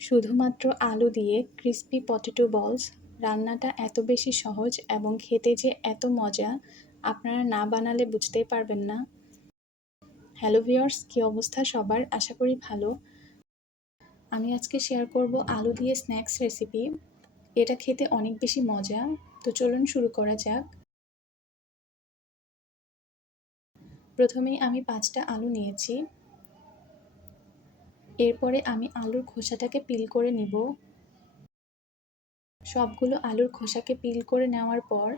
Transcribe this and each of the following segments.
শুধুমাত্র আলু দিয়ে ক্রিস্পি পটেটো বলস রান্নাটা এত বেশি সহজ এবং খেতে যে এত মজা, আপনারা না বানালে বুঝতেই পারবেন না। হ্যালো ভিওর্স কী অবস্থা সবার? আশা করি ভালো। আমি আজকে শেয়ার করব আলু দিয়ে স্ন্যাক্স রেসিপি এটা খেতে অনেক বেশি মজা। তো চলুন শুরু করা যাক। প্রথমেই আমি পাঁচটা আলু নিয়েছি। এরপরে আমি আলুর খোসাটাকে পিল করে নিব। সবগুলো আলুর খোসাকে পিল করে নেওয়ার পর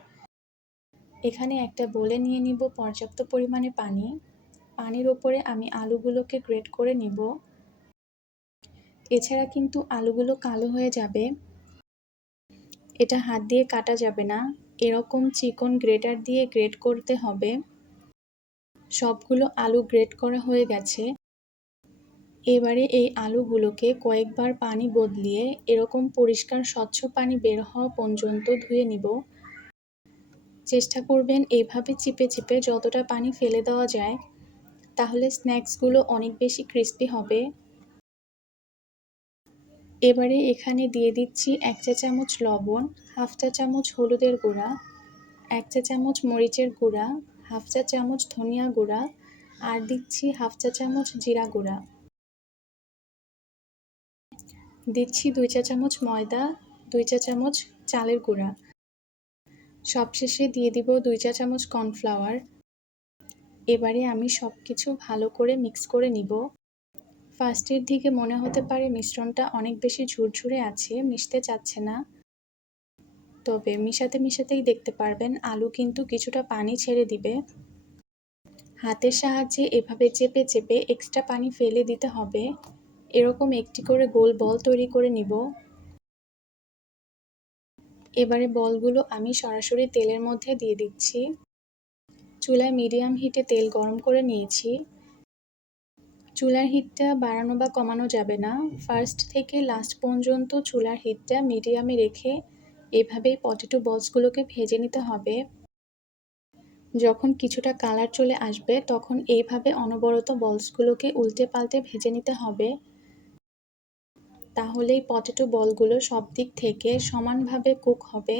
এখানে একটা বলে নিয়ে নিব পর্যাপ্ত পরিমাণে পানি। পানির ওপরে আমি আলুগুলোকে গ্রেট করে নিব। এছাড়া কিন্তু আলুগুলো কালো হয়ে যাবে। এটা হাত দিয়ে কাটা যাবে না। এরকম চিকন গ্রেটার দিয়ে গ্রেট করতে হবে। সবগুলো আলু গ্রেট করা হয়ে গেছে। এবারে এই আলুগুলোকে কয়েকবার পানি বদলিয়ে এরকম পরিষ্কার স্বচ্ছ পানি বের হওয়া পর্যন্ত ধুয়ে নিব। চেষ্টা করবেন এভাবে চিপে চিপে যতটা পানি ফেলে দেওয়া যায়, তাহলে স্ন্যাক্সগুলো অনেক বেশি ক্রিস্পি হবে। এবারে এখানে দিয়ে দিচ্ছি এক চা চামচ লবণ, হাফ চা চামচ হলুদের গুঁড়া, এক চা চামচ মরিচের গুঁড়া, হাফ চা চামচ ধনিয়া গুঁড়া, আর দিচ্ছি হাফ চা চামচ জিরা গুঁড়া। দিচ্ছি দুই চা চামচ ময়দা, দুই চা চামচ চালের গুঁড়া। সবশেষে দিয়ে দিব দুই চা চামচ কর্নফ্লাওয়ার। এবারে আমি সব কিছু ভালো করে মিক্স করে নিব। ফার্স্টের দিকে মনে হতে পারে মিশ্রণটা অনেক বেশি ঝুরঝুরে আছে, মিশতে চাচ্ছে না। তবে মিশাতে মিশাতেই দেখতে পারবেন আলু কিন্তু কিছুটা পানি ছেড়ে দিবে। হাতের সাহায্যে এভাবে চেপে চেপে এক্সট্রা পানি ফেলে দিতে হবে। এরকম একটি করে গোল বল তৈরি করে নিব। এবারে বলগুলো আমি সরাসরি তেলের মধ্যে দিয়ে দিচ্ছি। চুলায় মিডিয়াম হিটে তেল গরম করে নিয়েছি। চুলার হিটটা বাড়ানো বা কমানো যাবে না। ফার্স্ট থেকে লাস্ট পর্যন্ত চুলার হিটটা মিডিয়ামে রেখে এভাবেই পটেটো বলসগুলোকে ভেজে নিতে হবে। যখন কিছুটা কালার চলে আসবে, তখন এইভাবে অনবরত বলসগুলোকে উল্টে পাল্টে ভেজে নিতে হবে। তাহলেই পটেটো বলগুলো সব দিক থেকে সমানভাবে কুক হবে।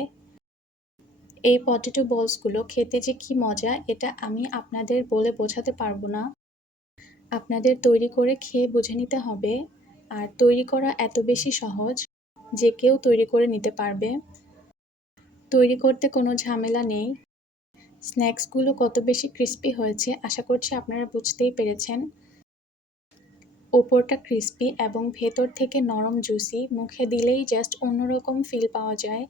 এই পটেটো বলসগুলো খেতে যে কি মজা, এটা আমি আপনাদের বলে বোঝাতে পারব না। আপনাদের তৈরি করে খেয়ে বুঝে নিতে হবে। আর তৈরি করা এত বেশি সহজ যে কেউ তৈরি করে নিতে পারবে। তৈরি করতে কোনো ঝামেলা নেই। স্ন্যাক্সগুলো কত বেশি ক্রিস্পি হয়েছে, আশা করছি আপনারা বুঝতেই পেরেছেন। ওপরটা ক্রিস্পি এবং ভেতর থেকে নরম জুসি মুখে দিলেই জাস্ট অন্যরকম ফিল পাওয়া যায়।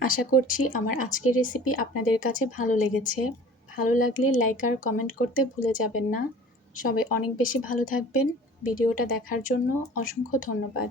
আশা করছি আমার আজকের রেসিপি আপনাদের কাছে ভালো লেগেছে। ভালো লাগলে লাইক আর কমেন্ট করতে ভুলে যাবেন না। সবাই অনেক বেশি ভালো থাকবেন। ভিডিওটা দেখার জন্য অসংখ্য ধন্যবাদ।